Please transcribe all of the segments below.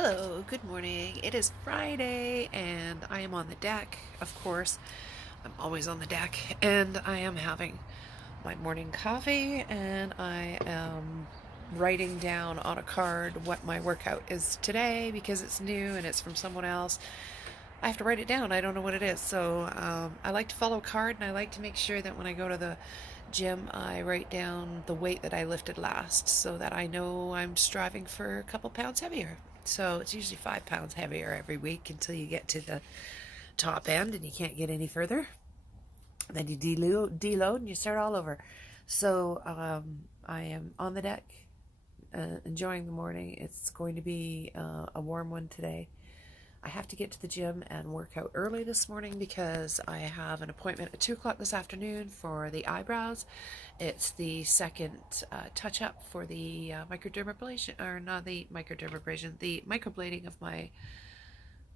Hello, good morning. It is Friday and I am on the deck. Of course, I'm always on the deck and I am having my morning coffee and I am writing down on a card what my workout is today because it's new and it's from someone else. I have to write it down. I don't know what it is. So I like to follow a card and I like to make sure that when I go to the gym, I write down the weight that I lifted last so that I know I'm striving for a couple pounds heavier. So it's usually 5 pounds heavier every week until you get to the top end and you can't get any further. Then you deload and you start all over. So I am on the deck, enjoying the morning. It's going to be a warm one today. I have to get to the gym and work out early this morning because I have an appointment at 2 o'clock this afternoon for the eyebrows. It's the second touch-up for the microdermabrasion, or not the microdermabrasion, the microblading of my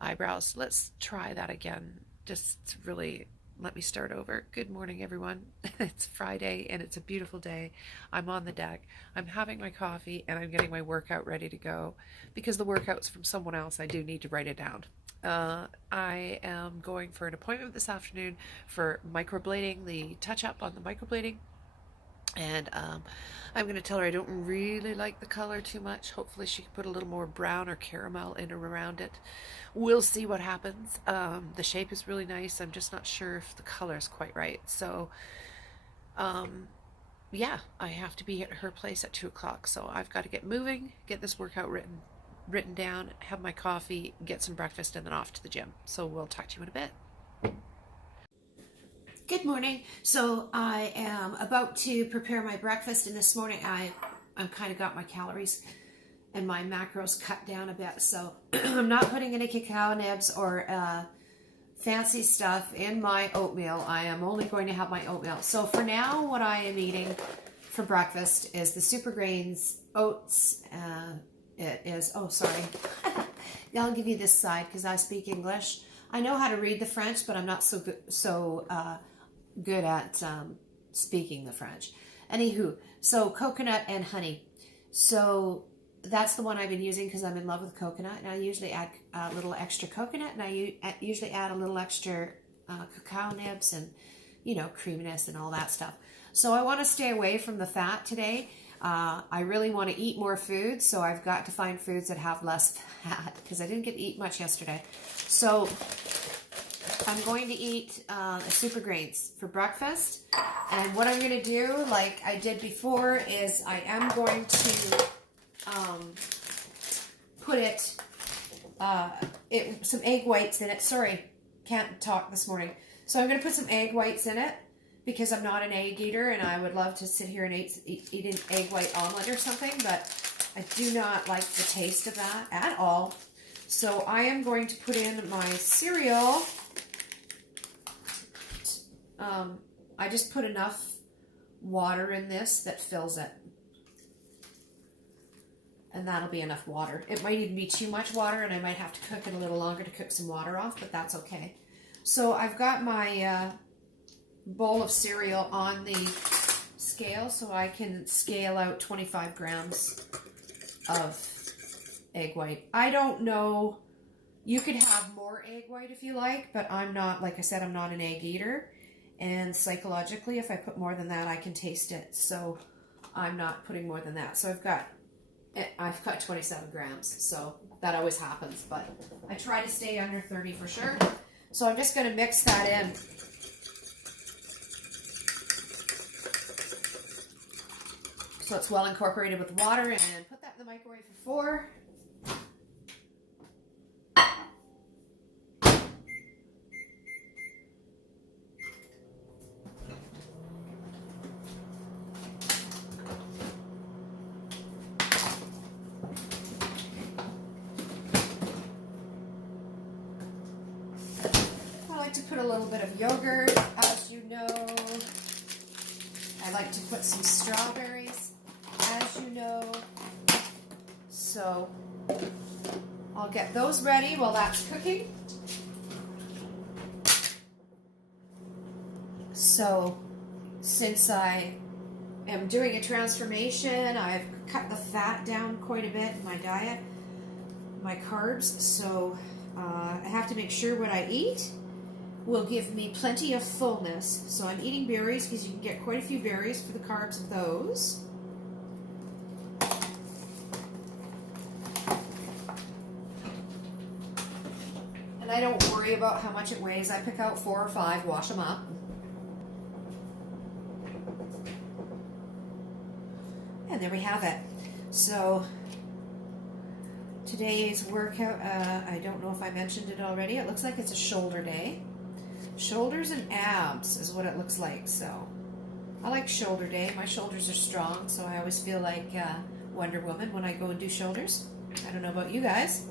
eyebrows. Let's try that again. Just really let me start over. Good morning, everyone. It's Friday and it's a beautiful day. I'm on the deck. I'm having my coffee and I'm getting my workout ready to go. Because the workout's from someone else, I do need to write it down. I am going for an appointment this afternoon for microblading, the touch-up on the microblading. And I'm going to tell her I don't really like the color too much. Hopefully she can put a little more brown or caramel in or around it. We'll see what happens. The shape is really nice. I'm just not sure if the color is quite right. So, yeah, I have to be at her place at 2 o'clock. So I've got to get moving, get this workout written down, have my coffee, get some breakfast, and then off to the gym. So we'll talk to you in a bit. Good morning. So I am about to prepare my breakfast, and this morning I've kind of got my calories and my macros cut down a bit. So I'm not putting any cacao nibs or fancy stuff in my oatmeal. I am only going to have my oatmeal. So for now, what I am eating for breakfast is the Super Grains oats. It is, oh, sorry. I'll give you this side because I speak English. I know how to read the French, but I'm not so good at speaking the French. Anywho, so coconut and honey. So that's the one I've been using because I'm in love with coconut. And I usually add a little extra coconut, and I usually add a little extra cacao nibs and, you know, creaminess and all that stuff. So I want to stay away from the fat today. I really want to eat more food, so I've got to find foods that have less fat because I didn't get to eat much yesterday. So I'm going to eat Super Grains for breakfast, and what I'm going to do, like I did before, is I am going to put some egg whites in it. Sorry, can't talk this morning. So I'm going to put some egg whites in it because I'm not an egg eater, and I would love to sit here and eat an egg white omelet or something, but I do not like the taste of that at all. So I am going to put in my cereal. I just put enough water in this that fills it. And that'll be enough water. It might even be too much water, and I might have to cook it a little longer to cook some water off, but that's okay. So I've got my bowl of cereal on the scale, so I can scale out 25 grams of egg white. I don't know. You could have more egg white if you like, but I'm not, like I said, I'm not an egg eater. And psychologically, if I put more than that, I can taste it. So I'm not putting more than that. So I've got 27 grams. So that always happens, but I try to stay under 30 for sure. So I'm just going to mix that in. So it's well incorporated with water, and put that in the microwave for 4. To put a little bit of yogurt, as you know. I like to put some strawberries, as you know. So I'll get those ready while that's cooking. So since I am doing a transformation, I've cut the fat down quite a bit in my diet. my carbs, so I have to make sure what I eat will give me plenty of fullness. So I'm eating berries because you can get quite a few berries for the carbs of those. And I don't worry about how much it weighs. I pick out 4 or 5, wash them up. And there we have it. So today's workout, I don't know if I mentioned it already. It looks like it's a shoulder day. Shoulders and abs is what it looks like. So I like shoulder day. My shoulders are strong, so I always feel like Wonder Woman when I go and do shoulders. I don't know about you guys.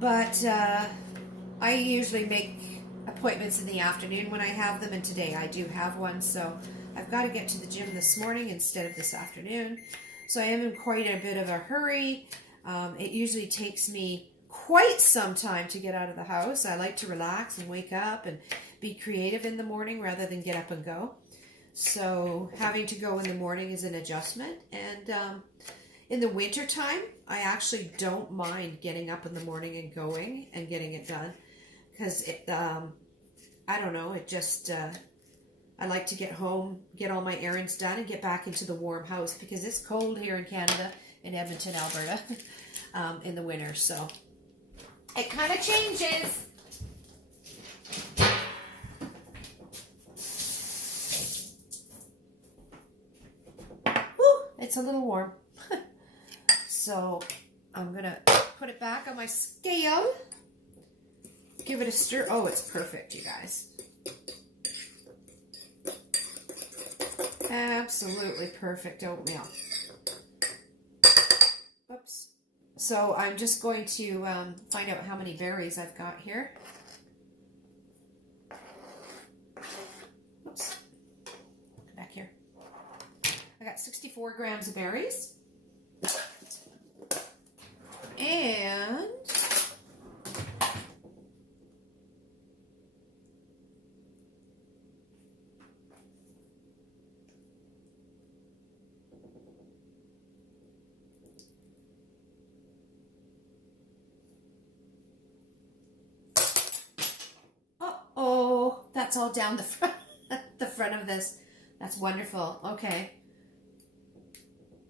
But I usually make appointments in the afternoon when I have them, and today I do have one, so I've got to get to the gym this morning instead of this afternoon. So I am in quite a bit of a hurry. It usually takes me quite some time to get out of the house. I like to relax and wake up and be creative in the morning rather than get up and go. So having to go in the morning is an adjustment. And in the winter time, I actually don't mind getting up in the morning and going and getting it done. Because I don't know, it just, I like to get home, get all my errands done, and get back into the warm house because it's cold here in Canada, in Edmonton, Alberta, in the winter. So it kind of changes. Whew, it's a little warm. So I'm going to put it back on my scale. Give it a stir. Oh, it's perfect, you guys. Absolutely perfect oatmeal. Oops. So I'm just going to find out how many berries I've got here. Oops. Come back here. I got 64 grams of berries. And uh-oh, that's all down the front, the front of this. That's wonderful. Okay.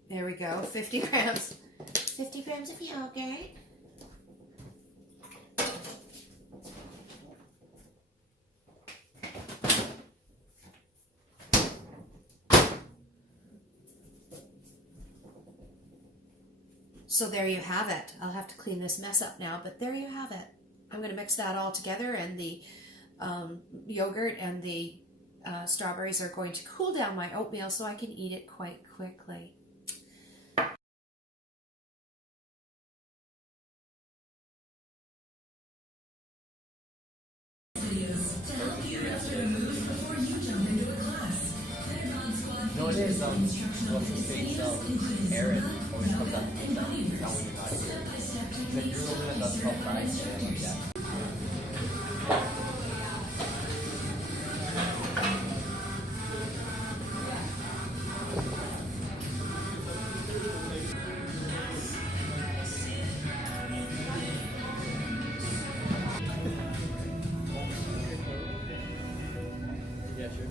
There we go. 50 grams. 50 grams of yogurt. So there you have it. I'll have to clean this mess up now, but there you have it. I'm going to mix that all together, and the yogurt and the strawberries are going to cool down my oatmeal so I can eat it quite quickly. No, it is. What's his face? Aaron always comes up and down when you're not here. He's like, you're over in the called fries. And I'm like, yeah. Yeah, sure.